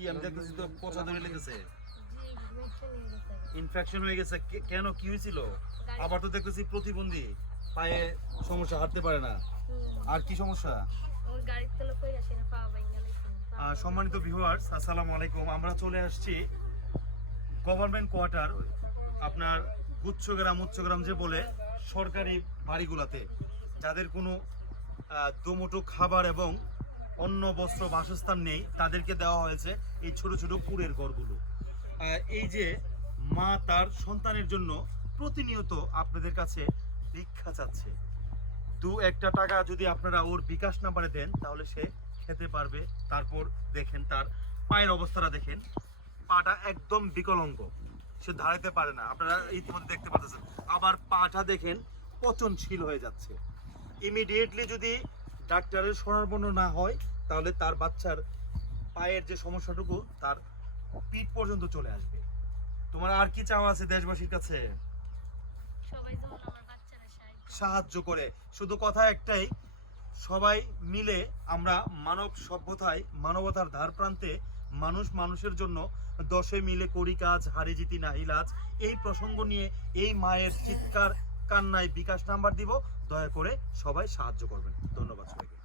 কি আমি দেখতেছি তো পচা ধরে লেগেছে, জি ইনফেকশন হয়ে গেছে। কেন, কি হয়েছিল? আবার তো দেখতেছি প্রতিবন্ধী, পায়ে সমস্যা, হাঁটতে পারে না। আর কি সমস্যা? আমার গাড়ির তলে কই আসে না, পা ভাঙা লাইছে। সম্মানিত ভিউয়ার্স, আসসালামু আলাইকুম। আমরা চলে আসছি গভর্নমেন্ট কোয়ার্টার, আপনার উচ্চগ্রাম যে বলে সরকারি বাড়িগুলোতে, যাদের কোনো দুমুঠো খাবার এবং অন্য বস্ত্র বাসস্থান নেই, তাদেরকে দেওয়া হয়েছে এই ছোট ছোট কুড়ের ঘরগুলো। এই যে মা তার সন্তানের জন্য প্রতিনিয়ত আপনাদের কাছে ভিক্ষা চাচ্ছে। দু একটা টাকা যদি আপনারা ওর বিকাশ নাম্বারে দেন তাহলে সে খেতে পারবে। তারপর দেখেন তার পায়ের অবস্থাটা, দেখেন পাটা একদম বিকলাঙ্গ, সে দাঁড়াতে পারে না, আপনারা ইতিমধ্যে দেখতে পাচ্ছেন। আবার পাটা দেখেন পচনশীল হয়ে যাচ্ছে। ইমিডিয়েটলি যদি ডাক্তারের শরণাপন্ন না হয় তাহলে তার বাচ্চার পায়ের যে সমস্যাটুকু তার পিঠ পর্যন্ত চলে আসবে। তোমার আর কি চাওয়া আছে দেশবাসীর কাছে? সবাই যেমন আমার বাচ্চারা সাহায্য করে, শুধু কথা একটাই, সবাই মিলে আমরা মানব সভ্যতায়, মানবতার ধার প্রান্তে, মানুষ মানুষের জন্য দশে মিলে করি কাজ, হারি জিতি নাহিলাজ, এই প্রসঙ্গ নিয়ে এই মায়ের চিৎকার কান্নায় বিকাশ নাম্বার দিব। দয়া করে সবাই সাহায্য করবেন। ধন্যবাদ সবাইকে।